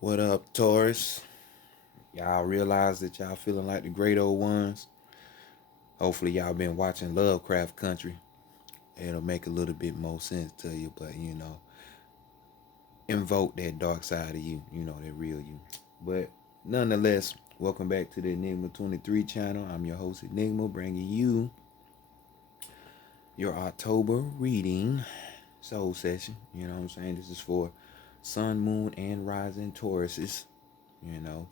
What up, Taurus? Y'all realize that y'all feeling like the great old ones? Hopefully y'all been watching Lovecraft Country. It'll make a little bit more sense to you, but invoke that dark side of you, that real you. But nonetheless, welcome back to the Enigma 23 channel. I'm your host, Enigma, bringing you your October reading soul session. You know what I'm saying? This is for Sun, Moon, and Rising Tauruses.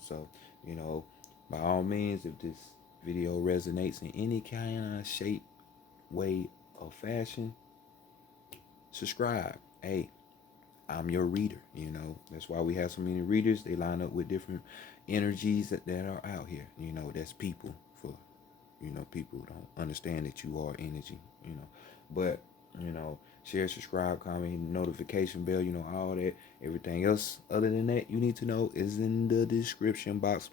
So, you know, by all means, if this video resonates in any kind of shape, way, or fashion, subscribe. Hey, I'm your reader. That's why we have so many readers. They line up with different energies that are out here. That's people for, people don't understand that you are energy. But, share, subscribe, comment, notification bell, all that. Everything else other than that you need to know is in the description box.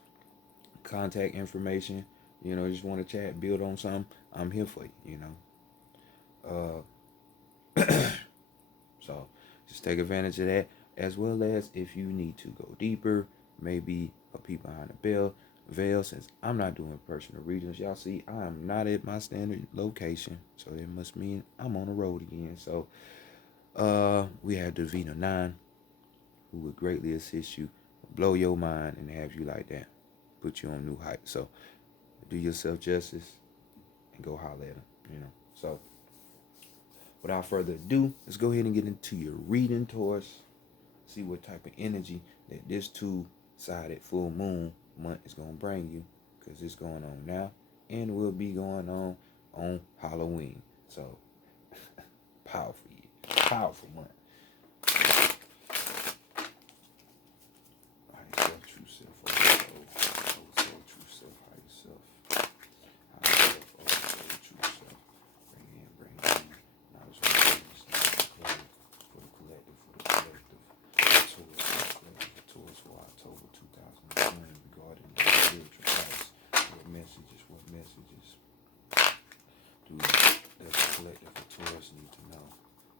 Contact information. Just want to chat, build on something. I'm here for you. So just take advantage of that, as well as if you need to go deeper, maybe a peek behind the veil. Since I'm not doing personal readings, y'all see, I am not at my standard location, so that must mean I'm on the road again. So we have Davina 9, who would greatly assist you, blow your mind, and have you like that, put you on new heights. So do yourself justice and go holler at them. So without further ado, let's go ahead and get into your reading, Taurus. See what type of energy that this two-sided full moon month is going to bring you, because it's going on now and will be going on Halloween. So powerful month. High self, true self, old soul, true self, higher self, old soul, true self. Bring in. Now it's right for the collective. Towards for October 2020 regarding the spiritual price. What messages do the collective for Taurus need to know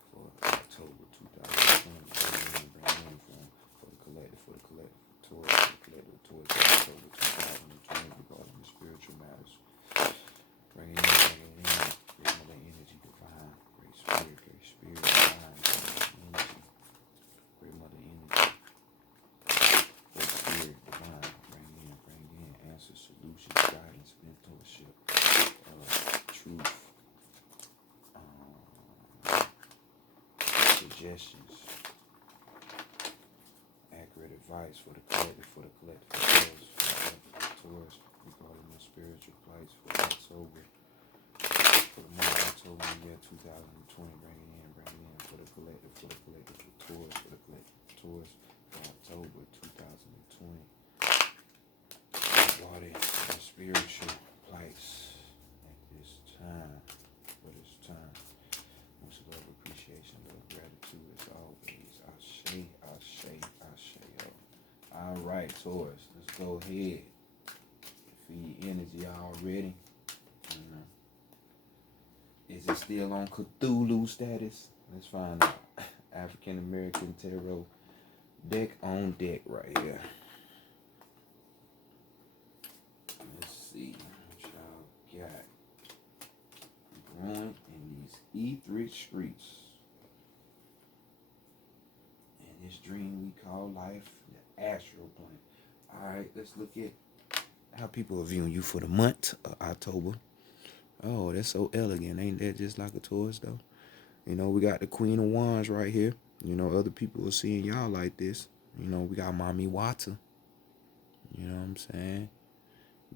for October 2020? Bring in for the collective Taurus, Taurus for October 2020 regarding the spiritual matters. Bring it in. Great mother energy, divine, great spirit, divine, energy, great mother energy. Great spirit, divine, bring in answers, solutions, guidance, mentorship, truth, suggestions, accurate advice for the collective Taurus regarding the spiritual plights for October, for the month of October in the year 2020. Bring it in for the collective for Taurus, for the collective Taurus for October 2020. Regarding the spiritual plights at this time, for this time. Much love, appreciation, love, gratitude as always. Ashe. All right, Taurus, let's go ahead. Feed energy already. Is it still on Cthulhu status? Let's find out. African American Tarot deck on deck right here. Let's see what y'all got. Growing in these etheric streets. In this dream we call life, the astral plane. Alright, let's look at how people are viewing you for the month of October. Oh, that's so elegant. Ain't that just like a Taurus though? We got the Queen of Wands right here. Other people are seeing y'all like this. We got Mommy Wata. You know what I'm saying?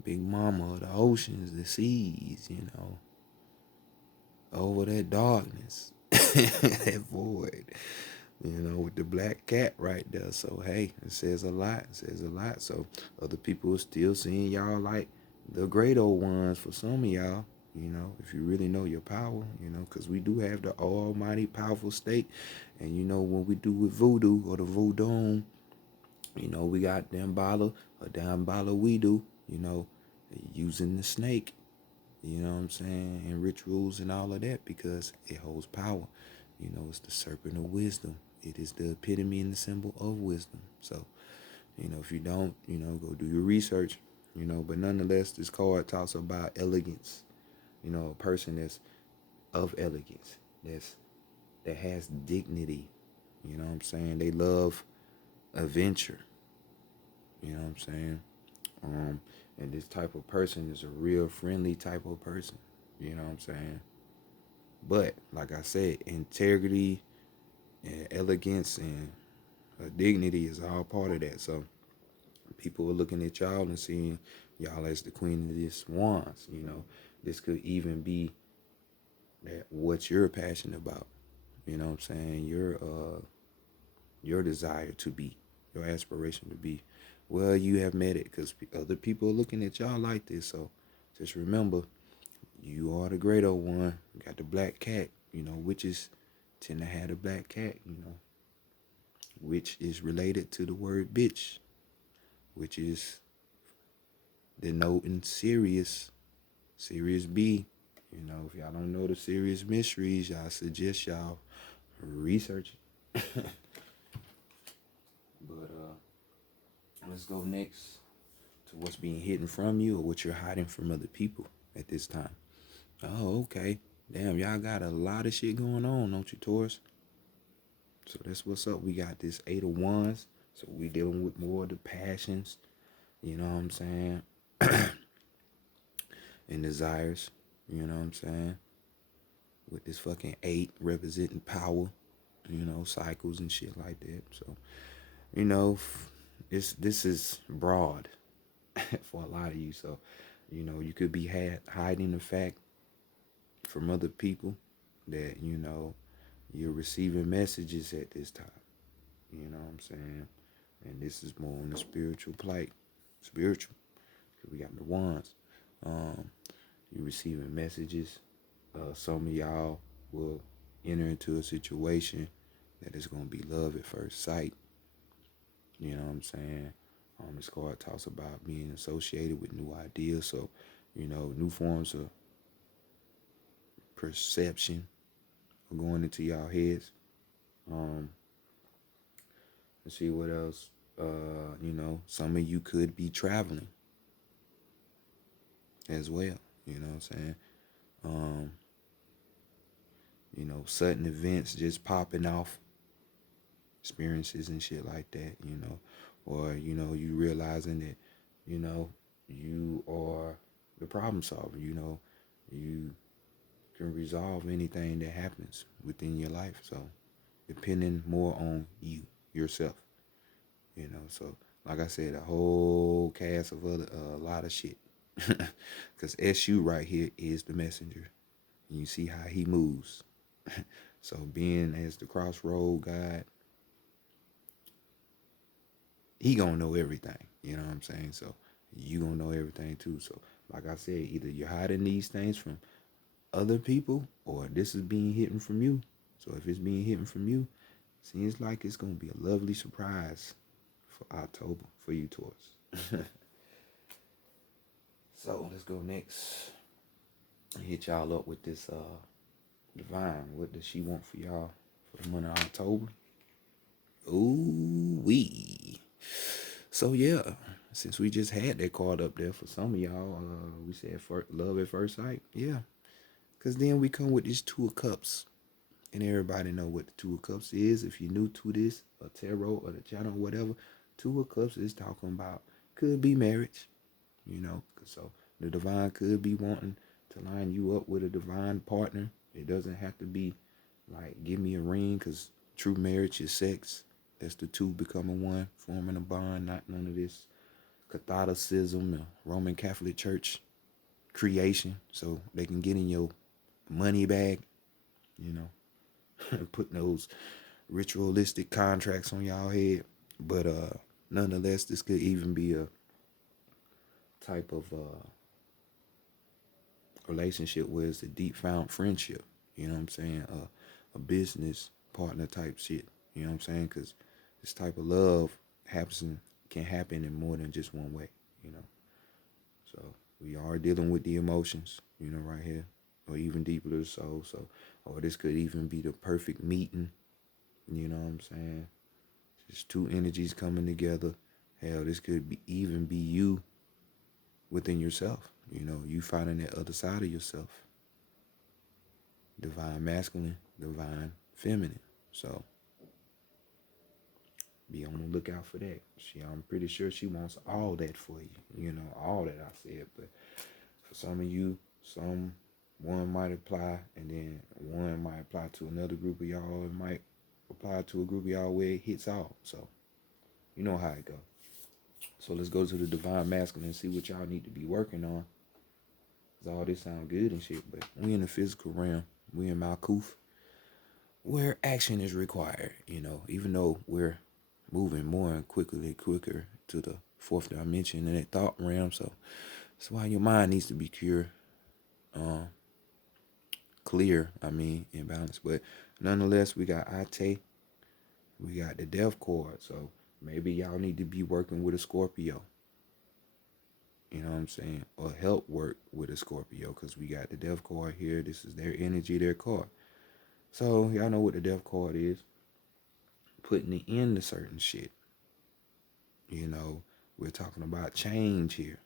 Big Mama of the oceans, the seas, over that darkness, that void, with the black cat right there. So, hey, it says a lot. So, other people are still seeing y'all like the great old ones for some of y'all, if you really know your power, because we do have the almighty powerful state. And, when we do with voodoo or the voodoo, we got Dambala or Dambala we do, using the snake, what I'm saying, and rituals and all of that, because it holds power. It's the serpent of wisdom. It is the epitome and the symbol of wisdom. So, If you don't, go do your research. But nonetheless, this card talks about elegance. A person that's of elegance, that has dignity. You know what I'm saying? They love adventure. You know what I'm saying? And this type of person is a real friendly type of person. You know what I'm saying? But like I said, integrity and elegance and dignity is all part of that. So people are looking at y'all and seeing y'all as the queen of this wands. This could even be that what you're passionate about. You know what I'm saying? Your desire to be, your aspiration to be. Well, you have met it because other people are looking at y'all like this. So just remember, you are the great old one. You got the black cat. Witches tend to have the black cat. Which is related to the word bitch, which is denoting serious B. If y'all don't know the serious mysteries, I suggest y'all research it. But let's go next to what's being hidden from you or what you're hiding from other people at this time. Oh, okay. Damn, y'all got a lot of shit going on, don't you, Taurus? So that's what's up. We got this 8 of Wands. So we dealing with more of the passions, you know what I'm saying? And desires, you know what I'm saying? With this fucking 8 representing power, cycles and shit like that. So, this is broad for a lot of you. So, you could be hiding the fact from other people that, you're receiving messages at this time. You know what I'm saying? And this is more on the spiritual plight. Spiritual. Because we got the wands. You're receiving messages. Some of y'all will enter into a situation that is going to be love at first sight. You know what I'm saying? This card talks about being associated with new ideas. So, new forms of perception are going into y'all heads. Let's see what else. Some of you could be traveling as well. You know what I'm saying? Sudden events just popping off, experiences and shit like that, or, you realizing that, you are the problem solver, you can resolve anything that happens within your life. So depending more on you, yourself, so like I said, a whole cast of a lot of shit. Because SU right here is the messenger. And you see how he moves. So being as the crossroad guide, he gonna know everything. You know what I'm saying? So you gonna know everything too. So like I said, either you're hiding these things from other people or this is being hidden from you. So if it's being hidden from you, seems like it's gonna be a lovely surprise for October for you, Taurus. So let's go next. Hit y'all up with this divine. What does she want for y'all for the month of October? Ooh wee. So yeah, since we just had that card up there for some of y'all, we said love at first sight. Yeah, cause then we come with this 2 of Cups, and everybody know what the 2 of Cups is. If you're new to this, or tarot, or the channel, or whatever, 2 of Cups is talking about could be marriage. So the divine could be wanting to line you up with a divine partner. It doesn't have to be like give me a ring, cause true marriage is sex. That's the 2 becoming 1, forming a bond, not none of this Catholicism and Roman Catholic Church creation, so they can get in your money bag, putting those ritualistic contracts on y'all head. But nonetheless, this could even be a type of relationship where it's a deep found friendship. You know what I'm saying? A business partner type shit. You know what I'm saying? Because this type of love can happen in more than just one way. So we are dealing with the emotions. Right here, or even deeper to the soul. So, or this could even be the perfect meeting. You know what I'm saying? Just 2 energies coming together, Hell, this could be even be you within yourself. You know, you finding that other side of yourself. Divine masculine, divine feminine. So be on the lookout for that. I'm pretty sure she wants all that for you. You know, all that I said. But for some of you, one might apply, and then one might apply to another group of y'all. It might apply to a group of y'all where it hits all. So you know how it goes. So let's go to the divine masculine and see what y'all need to be working on. Cause all this sound good and shit, but we in the physical realm. We in Malkuth, where action is required. You know, even though we're moving more and quicker to the fourth dimension in that thought realm. So that's why your mind needs to be clear. In balance. But nonetheless, we got Ate, we got the Death Card. So maybe y'all need to be working with a Scorpio. You know what I'm saying? Or help work with a Scorpio, because we got the Death Card here. This is their energy, their card. So y'all know what the Death Card is. Putting the end to certain shit. You know, we're talking about change here.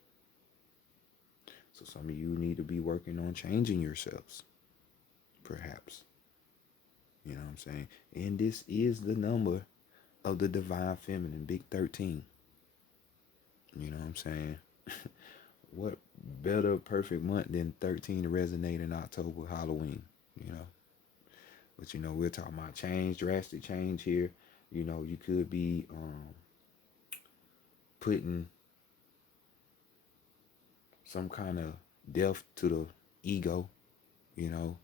So some of you need to be working on changing yourselves, perhaps. You know what I'm saying? And this is the number of the divine feminine, big 13. You know what I'm saying? What better perfect month than 13 to resonate in October, Halloween, you know? But, you know, we're talking about change, drastic change here. You know, you could be putting some kind of death to the ego, you know,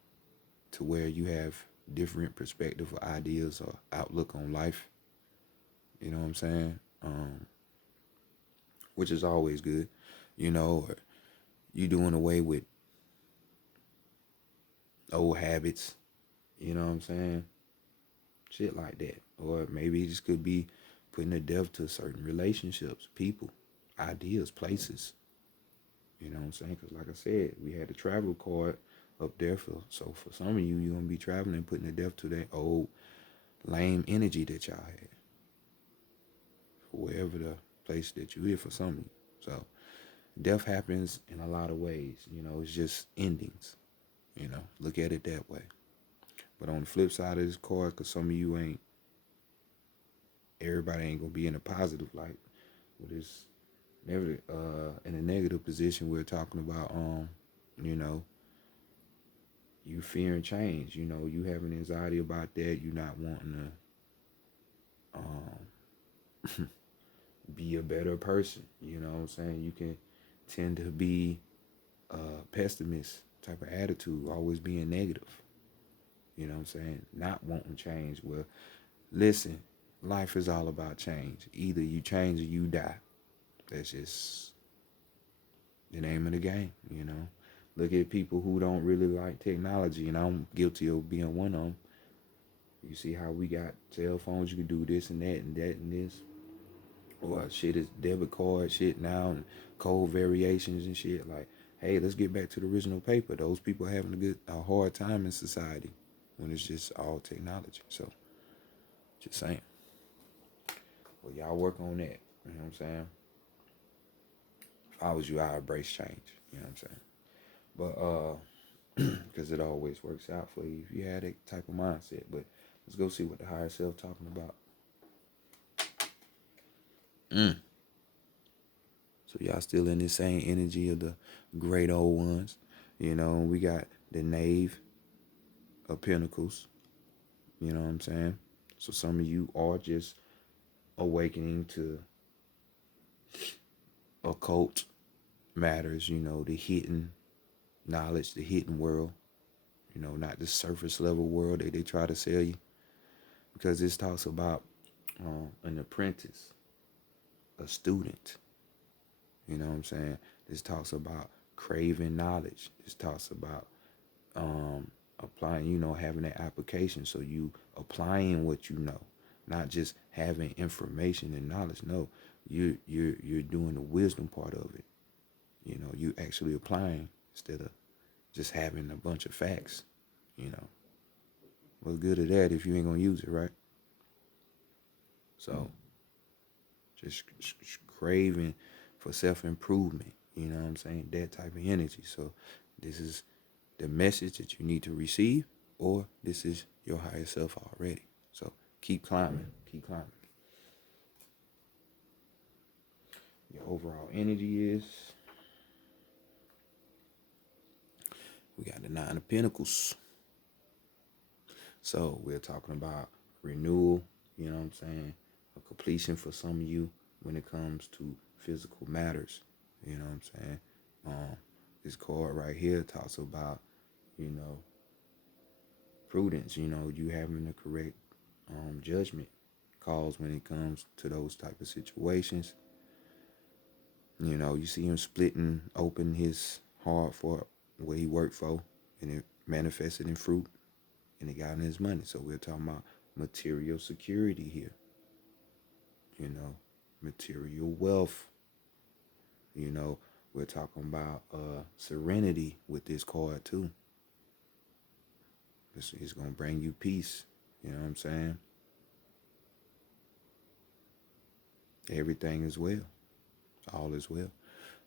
to where you have different perspective or ideas or outlook on life. You know what I'm saying? Which is always good, you know, or you doing away with old habits, you know what I'm saying? Shit like that. Or maybe it just could be putting a death to certain relationships, people, ideas, places. You know what I'm saying? Because like I said, we had the travel card up there. So for some of you, you're going to be traveling, putting a death to that old lame energy that y'all had. For wherever the place that you live, for some of you. So death happens in a lot of ways. You know, it's just endings. You know, look at it that way. But on the flip side of this card, because some of you everybody ain't going to be in a positive light. But it's never in a negative position. We're talking about, you know, you fearing change. You know, you having anxiety about that. You not wanting to be a better person. You know what I'm saying? You can tend to be a pessimist type of attitude, always being negative. You know what I'm saying? Not wanting change. Well, listen, life is all about change. Either you change or you die. That's just the name of the game, you know. Look at people who don't really like technology, and I'm guilty of being one of them. You see how we got cell phones, you can do this and that and that and this. Or shit is debit card shit now and code variations and shit. Like, hey, let's get back to the original paper. Those people having a hard time in society when it's just all technology. So, just saying. Well, y'all work on that. You know what I'm saying? If I was you, I'd embrace change. You know what I'm saying? But, because it always works out for you if you had that type of mindset. But let's go see what the higher self talking about. So y'all still in the same energy of the great old ones. You know, we got the Knave of Pentacles. You know what I'm saying? So some of you are just awakening to occult matters, you know, the hidden knowledge, the hidden world. You know, not the surface level world that they try to sell you. Because this talks about an apprentice, a student. You know what I'm saying? This talks about craving knowledge. This talks about applying, you know, having that application. So you applying what you know, not just having information and knowledge. No, you're doing the wisdom part of it. You know, you actually applying instead of just having a bunch of facts. You know, what's good at that if you ain't gonna use it, right? So just craving for self-improvement. You know what I'm saying? That type of energy. So this is the message that you need to receive, or this is your higher self already. So keep climbing. Keep climbing. Your overall energy is, we got the 9 of Pentacles. So we're talking about renewal, you know what I'm saying? A completion for some of you when it comes to physical matters. You know what I'm saying? This card right here talks about, you know, prudence, you know, you having the correct judgment calls when it comes to those type of situations. You know, you see him splitting open his heart for what he worked for, and it manifested in fruit, and it got in his money. So we're talking about material security here. You know, material wealth. You know, we're talking about serenity with this card too. It's going to bring you peace. You know what I'm saying? Everything is well. All is well.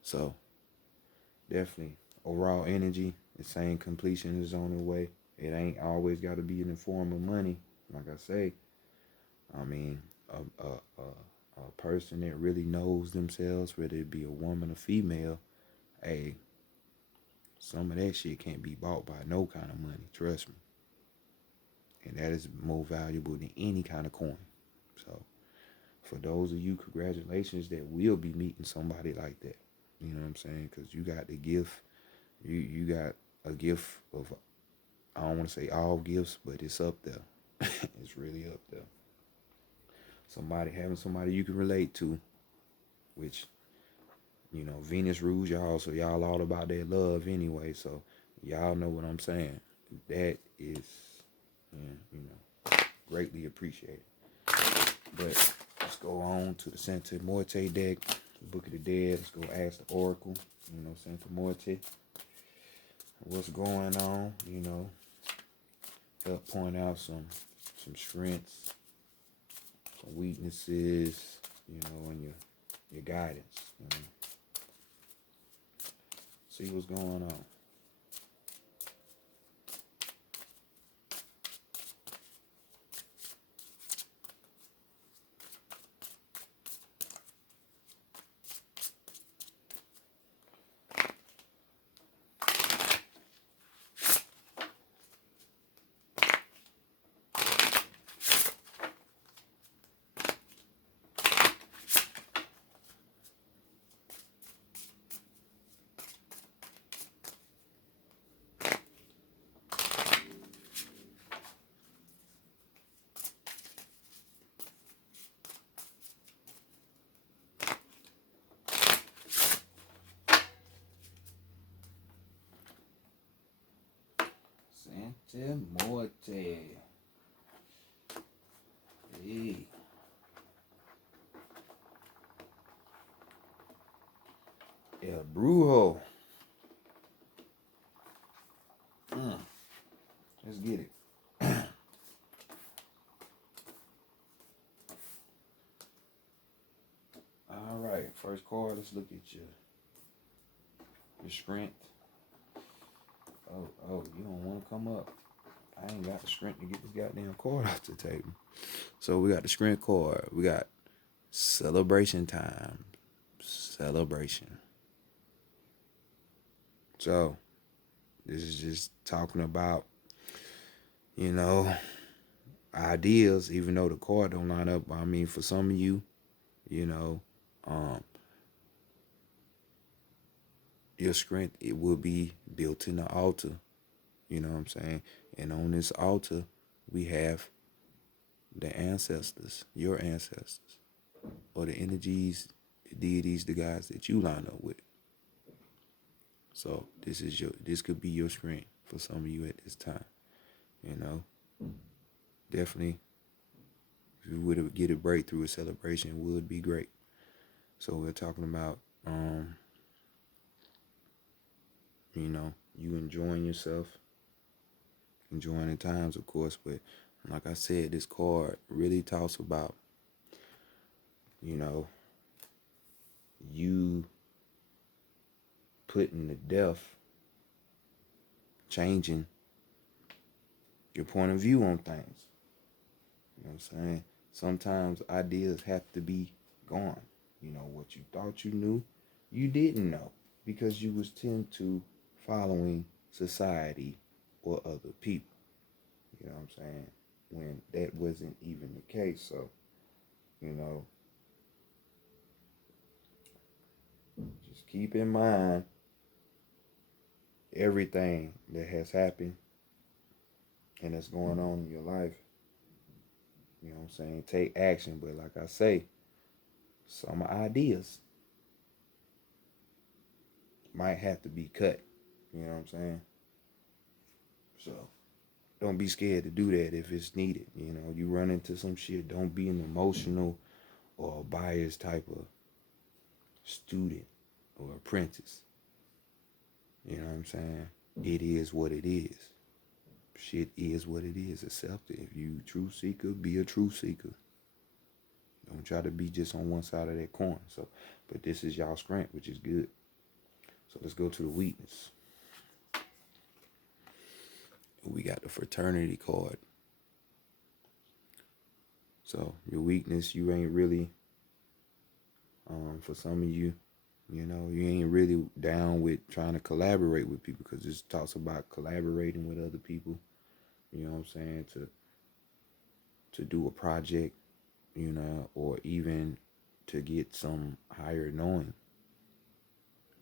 So, definitely, overall energy, the same completion is on the way. It ain't always got to be in the form of money. Like I say, I mean, a person that really knows themselves, whether it be a woman or female, hey, some of that shit can't be bought by no kind of money. Trust me. And that is more valuable than any kind of coin. So, for those of you, congratulations that will be meeting somebody like that. You know what I'm saying? Because you got the gift. You got a gift of, I don't want to say all gifts, but it's up there. It's really up there. Having somebody you can relate to, which, you know, Venus rules y'all, so y'all all about that love anyway. So y'all know what I'm saying. That is, you know, greatly appreciated. But let's go on to the Santa Muerte deck, Book of the Dead. Let's go ask the Oracle, you know, Santa Muerte. What's going on, you know. Help point out some strengths, some weaknesses, you know, and your guidance. You know. See what's going on. Santa Muerte. Hey. El Brujo. Let's get it. All right, first card. Let's look at your strength. Oh, you don't want to come up. I ain't got the strength to get this goddamn card off the table. So we got the strength card. We got celebration time. Celebration. So this is just talking about, you know, ideas, even though the card don't line up. I mean, for some of you, you know, your strength, it will be built in the altar. You know what I'm saying? And on this altar, we have the ancestors, your ancestors, or the energies, the deities, the guys that you line up with. So this could be your strength for some of you at this time. You know, definitely, if you would get a breakthrough, a celebration would be great. So we're talking about, you know, you enjoying yourself, enjoying the times, of course. But like I said, this card really talks about, you know, putting to death, changing your point of view on things. You know what I'm saying? Sometimes ideas have to be gone. You know, what you thought you knew, you didn't know because you was tend to following society or other people. You know what I'm saying? When that wasn't even the case. So, you know, just keep in mind everything that has happened and that's going on in your life. You know what I'm saying? Take action. But like I say, some ideas might have to be cut. You know what I'm saying? So don't be scared to do that if it's needed. You know, you run into some shit, don't be an emotional or a biased type of student or apprentice. You know what I'm saying? It is what it is. Shit is what it is. Accept it. If you a true seeker, be a true seeker. Don't try to be just on one side of that coin. So, but this is y'all strength, which is good. So let's go to the weakness. We got the fraternity card. So your weakness, you ain't really, for some of you, you know, you ain't really down with trying to collaborate with people because this talks about collaborating with other people. You know what I'm saying? To do a project, you know, or even to get some higher knowing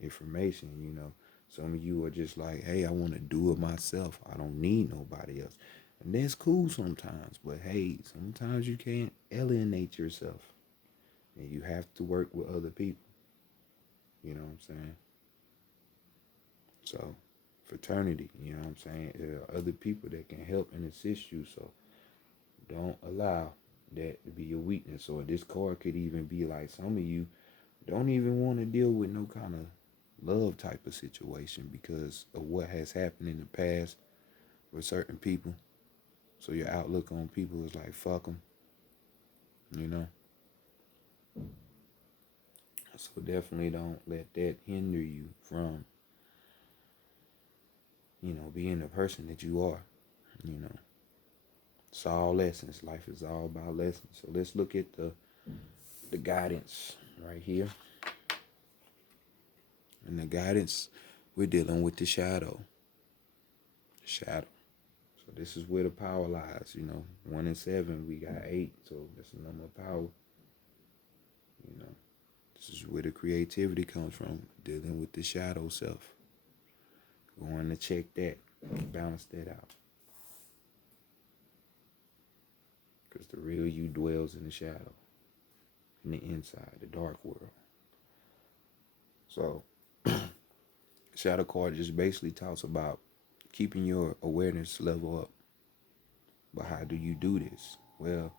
information, you know. Some of you are just like, hey, I want to do it myself. I don't need nobody else. And that's cool sometimes. But hey, sometimes you can't alienate yourself. And you have to work with other people. You know what I'm saying? So, fraternity, you know what I'm saying? There are other people that can help and assist you. So, don't allow that to be your weakness. Or this card could even be like some of you don't even want to deal with no kind of love type of situation because of what has happened in the past with certain people. So your outlook on people is like, fuck them, you know? So definitely don't let that hinder you from, you know, being the person that you are, you know? It's all lessons. Life is all about lessons. So let's look at the guidance right here. And the guidance, we're dealing with the shadow. Shadow. So this is where the power lies, you know. 1 and 7, we got 8, so that's the number of power. You know, this is where the creativity comes from, dealing with the shadow self. Going to check that, balance that out. Because the real you dwells in the shadow, in the inside, the dark world. So, shadow card just basically talks about keeping your awareness level up. But how do you do this? Well,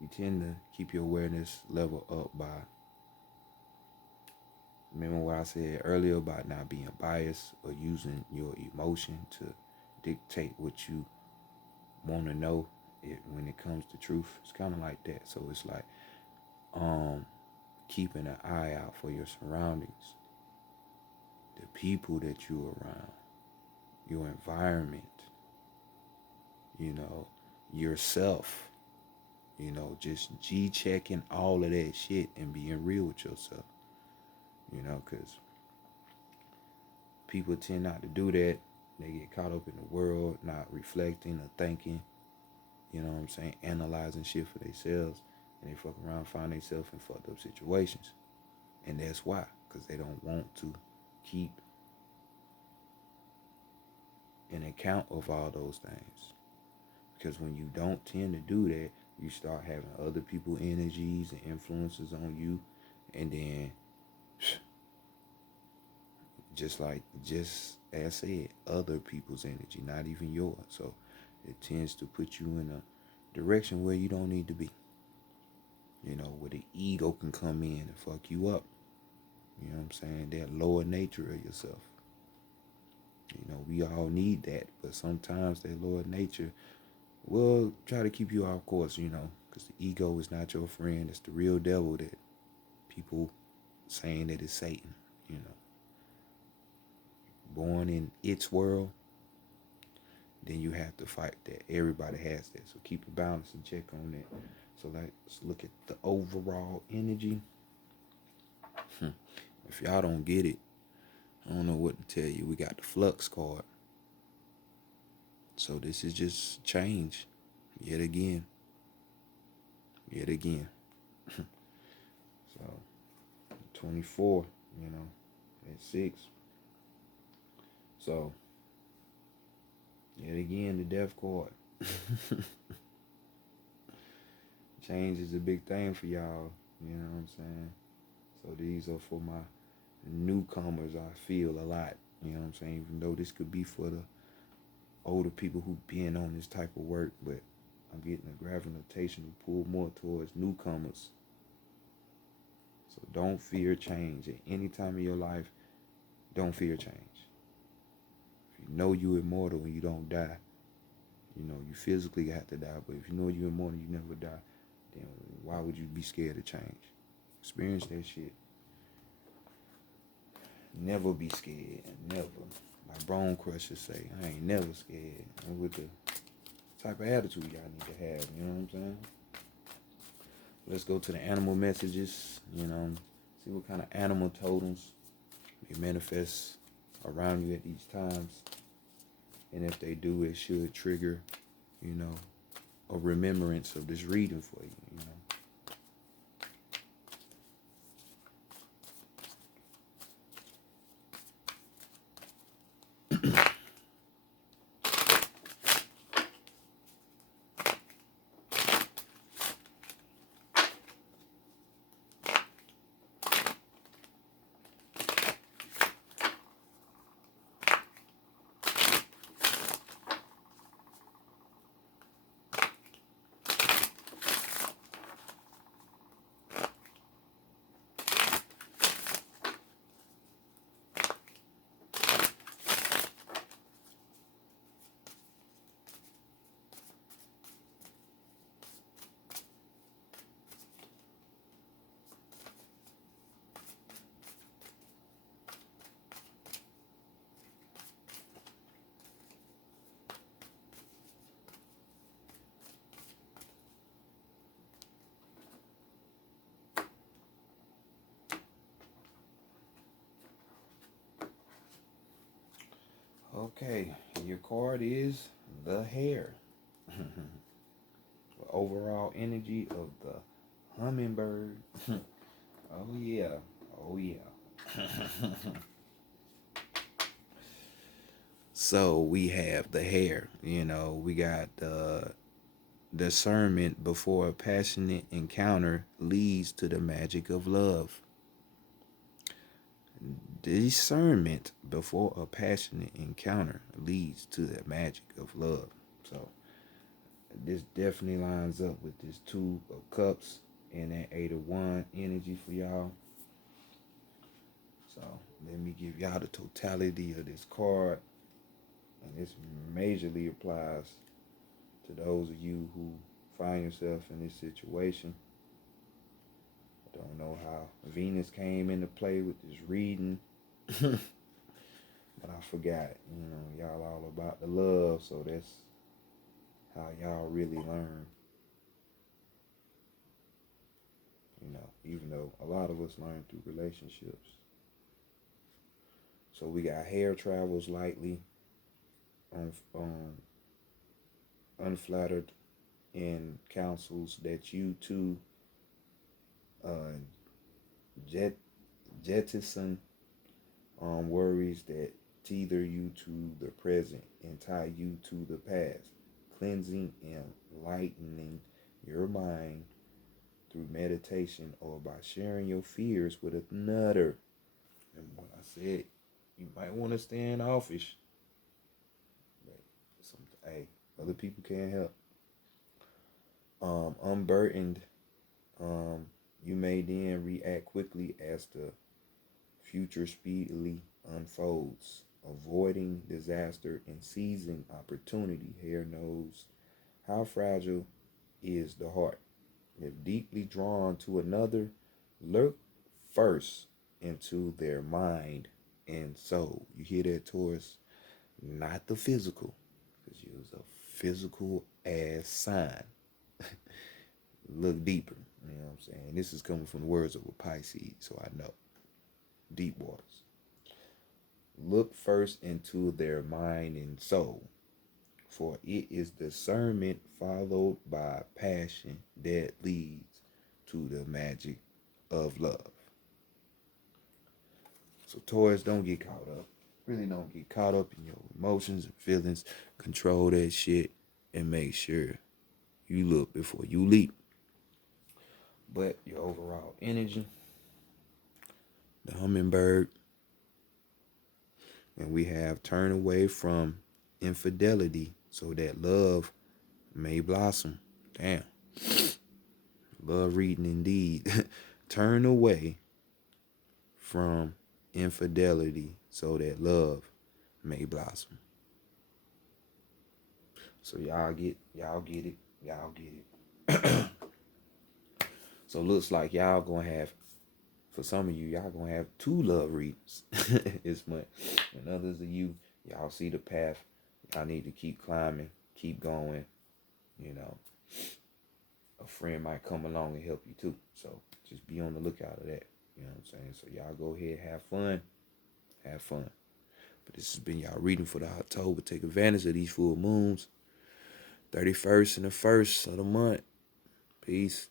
you tend to keep your awareness level up by, remember what I said earlier about not being biased or using your emotion to dictate what you want to know when it comes to truth. It's kind of like that. So it's like keeping an eye out for your surroundings, the people that you're around, your environment, you know, yourself, you know, just G-checking all of that shit and being real with yourself, you know, because people tend not to do that. They get caught up in the world, not reflecting or thinking, you know what I'm saying, analyzing shit for themselves, and they fuck around, find themselves in fucked up situations. And that's why, because they don't want to keep an account of all those things. Because when you don't tend to do that, you start having other people's energies and influences on you, and then just as said, other people's energy, not even yours. So it tends to put you in a direction where you don't need to be. You know, where the ego can come in and fuck you up. You know what I'm saying? That lower nature of yourself. You know, we all need that, but sometimes that lower nature will try to keep you off course, you know, because the ego is not your friend. It's the real devil that people saying that it's Satan, you know. born in its world, then you have to fight that. Everybody has that. So keep a balance and check on that. So let's look at the overall energy. If y'all don't get it, I don't know what to tell you. We got the flux card. So this is just change. Yet again. Yet again. So 24, at 6. So yet again, the death card. Change is a big thing for y'all. You know what I'm saying? So these are for my newcomers, I feel a lot. You know what I'm saying? Even though this could be for the older people who've been on this type of work, but I'm getting a gravitational pull more towards newcomers. So don't fear change. At any time in your life, don't fear change. If you know you're immortal and you don't die, you physically have to die, but if you know you're immortal and you never die, then why would you be scared of change? Experience that shit. Never be scared. Never. Like Bone Crusher say, I ain't never scared. And with the type of attitude y'all need to have, you know what I'm saying? Let's go to the animal messages, see what kind of animal totems may manifest around you at these times. And if they do, it should trigger, a remembrance of this reading for you, Okay, your card is the Hare. Overall energy of the hummingbird. Oh yeah. Oh yeah. So we have the Hare. We got discernment before a passionate encounter leads to the magic of love. Discernment before a passionate encounter leads to the magic of love. So this definitely lines up with this Two of Cups and that Eight of Wands energy for y'all. So let me give y'all the totality of this card. And this majorly applies to those of you who find yourself in this situation. I don't know how Venus came into play with this reading. But I forgot, y'all all about the love, so that's how y'all really learn. Even though a lot of us learn through relationships. So we got Hare travels lightly, unflattered in counsels that you too jettison worries that tether you to the present and tie you to the past, cleansing and lightening your mind through meditation or by sharing your fears with another. And what I said, you might want to stand offish, but other people can't help. Unburdened, you may then react quickly as the future speedily unfolds, avoiding disaster and seizing opportunity. Hare knows how fragile is the heart. If deeply drawn to another, look first into their mind and soul. You hear that, Taurus? Not the physical, because you was a physical ass sign. Look deeper. You know what I'm saying? This is coming from the words of a Pisces, so I know. Deep waters. Look first into their mind and soul, for it is discernment followed by passion that leads to the magic of love. So Taurus, don't get caught up. Really don't get caught up in your emotions and feelings. Control that shit and make sure you look before you leap. But your overall energy, the hummingbird, and we have turn away from infidelity so that love may blossom. Damn. Love reading indeed. Turn away from infidelity so that love may blossom. So y'all get it. So looks like y'all gonna have, for some of you, y'all gonna have 2 love readings this month. And others of you, y'all see the path. Y'all need to keep climbing, keep going. You know, a friend might come along and help you too. So just be on the lookout of that. You know what I'm saying? So y'all go ahead, have fun. Have fun. But this has been y'all reading for the October. Take advantage of these full moons. 31st and the 1st of the month. Peace.